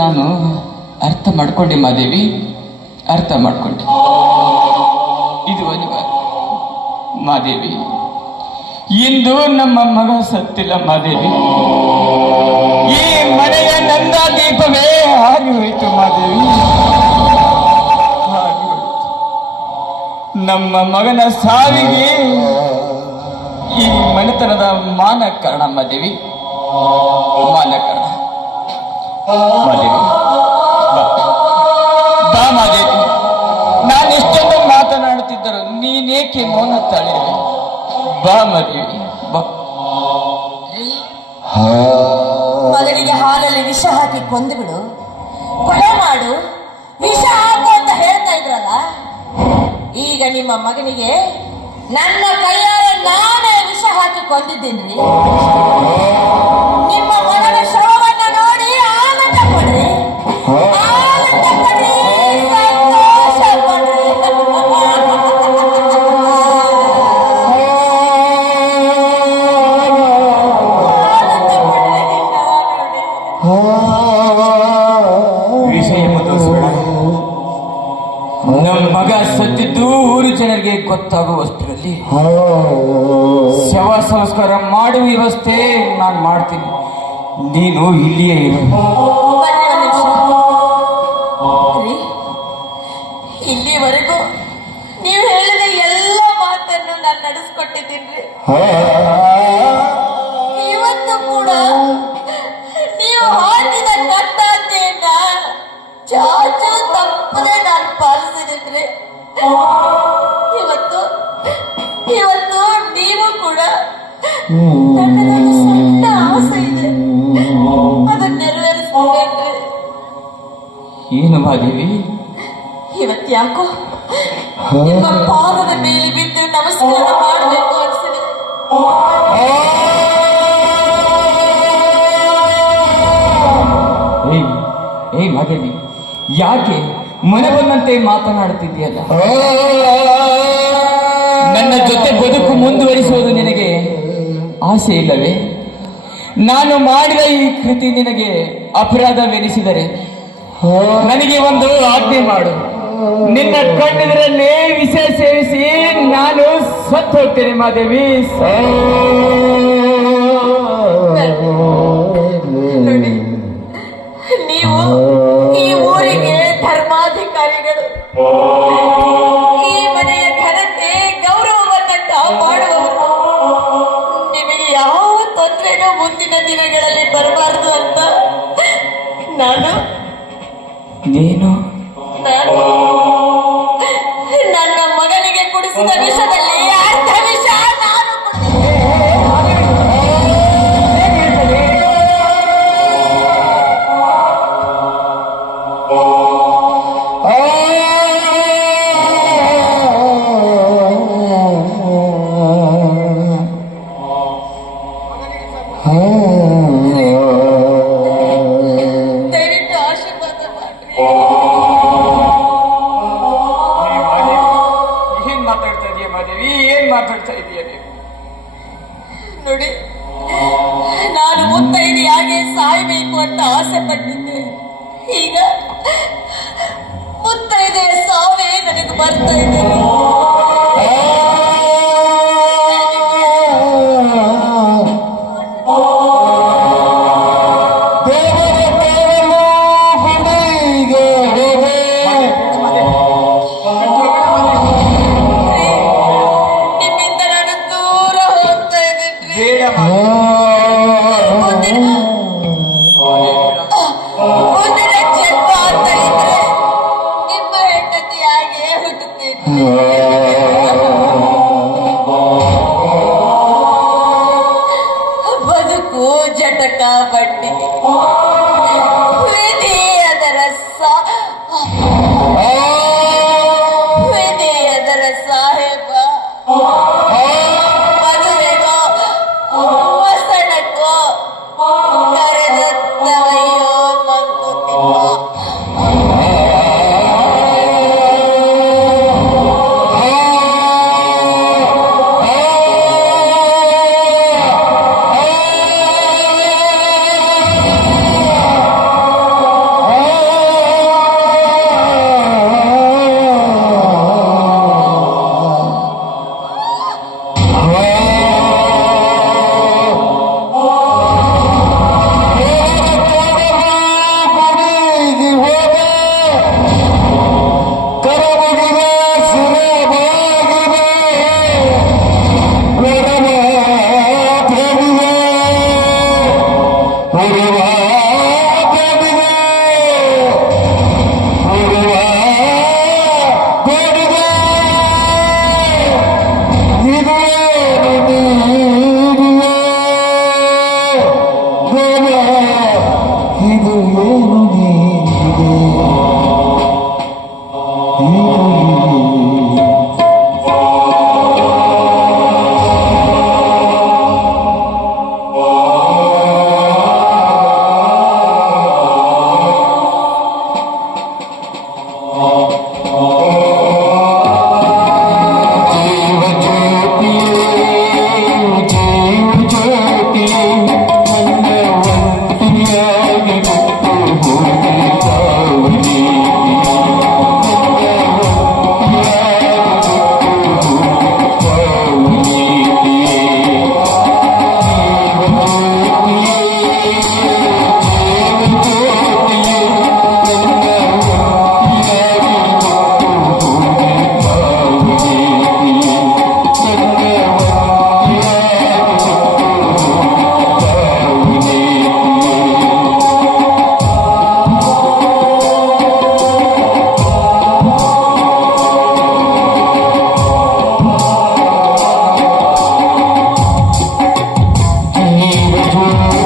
ನಾನು ಅರ್ಥ ಮಾಡ್ಕೊಂಡೆ ಮಾದೇವಿ. ಅರ್ಥ ಮಾಡ್ಕೊಂಡೆ. ಇದು ಮಾದೇವಿ, ಇಂದು ನಮ್ಮ ಮಗ ಸತ್ತಿಲ್ಲ ಮಾದೇವಿ. ಈ ಮನೆಯ ನಂದ ದೀಪವೇ ಹಾರಿ ಹೋಯಿತು ಮಾದೇವಿ ನಮ್ಮ ಮಗನ ಸಾವಿಗೆ ಈ ಮನೆತನದ ಮಾನ ಕಾರಣ ಮಾದೇವಿ. ಮಾನ ಕಾರಣ. ಮಾದೇವಿ. ಬಾ. ಮಾದೇವಿ. ನಾನು ಎಷ್ಟೊಂದು ಮಾತನಾಡುತ್ತಿದ್ದರು ನೀನೇಕೆ ಮೌನ ತಾಳಿರುವೆ ಬಾ ಮಾದೇವಿ, ಬಾ. ಮಗನಿಗೆ ಹಾಲಲ್ಲಿ ವಿಷ ಹಾಕಿ ಕೊಂದುಬಿಡು. ಕೊಲೆ ಮಾಡು. ವಿಷ ಹಾಕು ಅಂತ ಹೇಳ್ತಾ ಇದ್ರಲ್ಲ? ಈಗ ನಿಮ್ಮ ಮಗನಿಗೆ ನನ್ನ ಕೈಯಾರೆ ನಾನೇ ವಿಷ ಹಾಕಿ ಕೊಂದಿದ್ದೀನಿ. ಜನರಿಗೆ ಗೊತ್ತಾಗುವಷ್ಟರಲ್ಲಿ ಶವ ಸಂಸ್ಕಾರ ಮಾಡುವ ವ್ಯವಸ್ಥೆ ನಾನು ಮಾಡ್ತೀನಿ. ನೀನು ಇಲ್ಲಿಯೇ ಇರು. ಇಲ್ಲಿವರೆಗೂ ನೀವು ಹೇಳಿದ ಎಲ್ಲ ಮಾತನ್ನು ನಾನು ನಡೆಸ್ಕೊಟ್ಟಿದ್ದೀನಿ ಇವತ್ತು ಕೂಡ ನೀವು ಹಾಕಿದ ಕಟ್ಟಾತೆಯನ್ನ ಚಾಚು ತಪ್ಪದೆ ನಾನು ಪಾಲಿಸಿದ್ರೆ ಇವತ್ತು ಇವತ್ತು ನೀವು ಕೂಡ ನನ್ನದೊಂದು ಸಣ್ಣ ಆಸೆ ಇದೆ. ಅದನ್ನ ನೆರವೇರಿಸ್ಬೇಡ್ರಿ ಏನು ಮಾದೇವಿ ಇವತ್ತು ಯಾಕೋ ನಿಮ್ಮ ಪಾದದ ಮೇಲೆ ಬಿದ್ದು ನಮಸ್ಕಾರ ಮಾಡಬೇಕು ಅನ್ಸಿದೆ. ಏಯ್ ಏ ಮಾದೇವಿ ಯಾಕೆ ಮನೆ ಬಂದಂತೆ ಮಾತನಾಡುತ್ತಿದೆಯಲ್ಲ ನನ್ನ ಜೊತೆ ಬದುಕು ಮುಂದುವರಿಸುವುದು ನಿನಗೆ ಆಸೆ ಇಲ್ಲವೇ? ನಾನು ಮಾಡಿದ ಈ ಕೃತಿ ನಿನಗೆ ಅಪರಾಧವೆನಿಸಿದರೆ ನನಗೆ ಒಂದು ಆಜ್ಞೆ ಮಾಡು. ನಿನ್ನ ಕಣ್ಣೆದುರಲ್ಲೇ ವಿಷ ಸೇವಿಸಿ ನಾನು ಸತ್ತು ಹೋಗ್ತೇನೆ ಮಾದೇವಿ ನಾನು ನೀನು ನಾನು ನನ್ನ ಸಾಯ್ಬೇಕು ಅಂತ ಆಸೆ ಪಟ್ಟಿದ್ದೆ. ಈಗ ಮುತ್ತೈದೆಯ ಸಾವೇ ನನಗೆ ಬರ್ತಾ ಇದೆ. ಬೇಡ Oh, Música